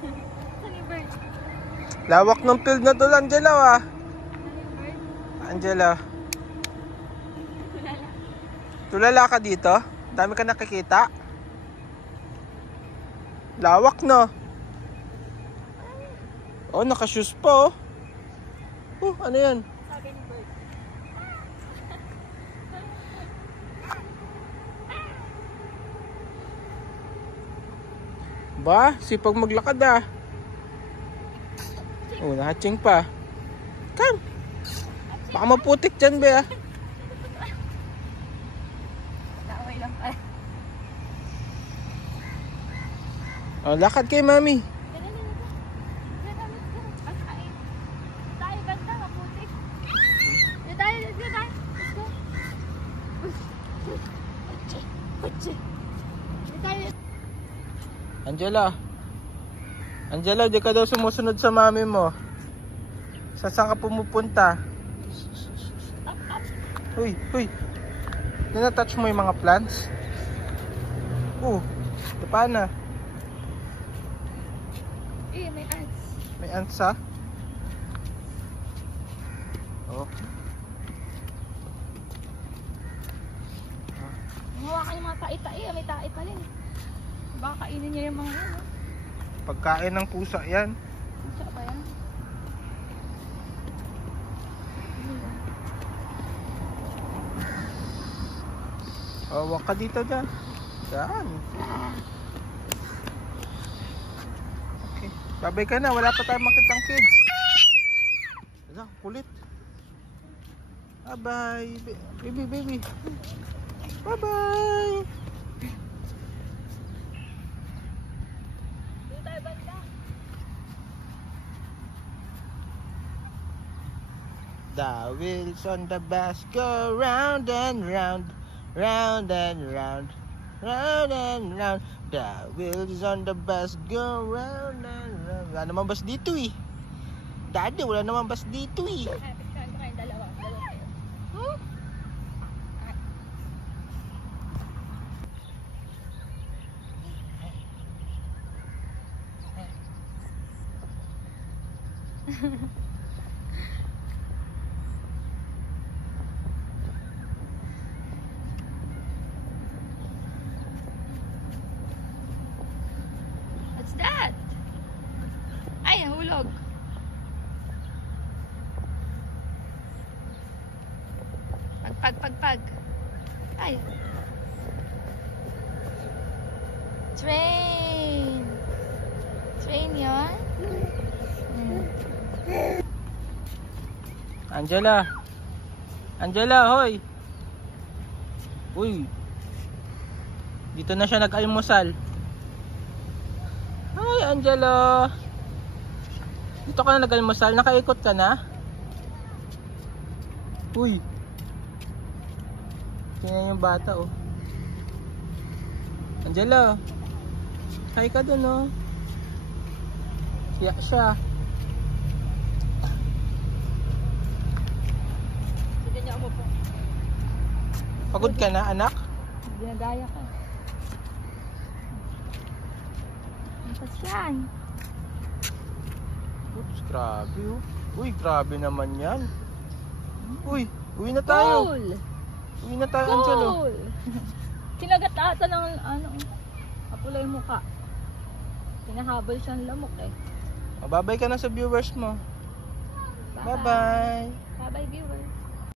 Saan yung bird? Lawak ng field na to, Angela, ah. Saan yung bird? Angela. Tulala. Tulala ka dito? Dami ka nakikita? Lawak, no? Oh, naka-shoes pa, oh. Oh, ano yan? Sabi ni bird. Ba, sipag maglakad, ah. Oh, nahatching pa. Come. Baka maputik dyan, be, ah. Naaway lang pala. Oh, lakad kay mami. Angela. Angela, di ka daw sumusunod sa mami mo. Saan ka pumupunta? Uy, uy. Na-touch mo yung mga plants? Paano? Eh, may ants. May ants, ah? Oh. Hawakan yung mga tae-tae. May tae pa rin. Baka kainin niya yung mga yan. Pagkain ng pusa yan. Pusa ba yan? Hawak ka dito dyan. Yan. Okay. Babay ka na. Wala pa tayong makitang kids. Ayan, kulit. Bye-bye. Baby, baby. Bye-bye. The wheels on the bus go round and round, round and round, round and round. The wheels on the bus go round and round. Wala naman bus dito, eh. Daddy, wala naman bus dito, eh. Picturean ko kayong dalawa. Dalawa kayo. Huh? What's that? Ay, nahulog. Pag. Ay. Train. Train yun? Angela. Angela, hoy. Uy. Dito na siya nag-almusal. Hi, Angela. Dito ka na nag-almusal. Nakaikot ka na? Uy. Tingnan yung bata, oh. Angela. Hi ka dun, oh. Siya siya. Sige niya mo po. Pagod ka na, anak? Ginagaya ka. Antas yan. Oops, grabe, oh. Uy, grabe naman yan. Uy, uwi na tayo. Cool! Uwi na tayo, Angela. Cool! Kinagat ata ng apulay mukha. Kinahabol siyang lamok eh. Babay ka na sa viewers mo. Bye-bye. Bye-bye viewers.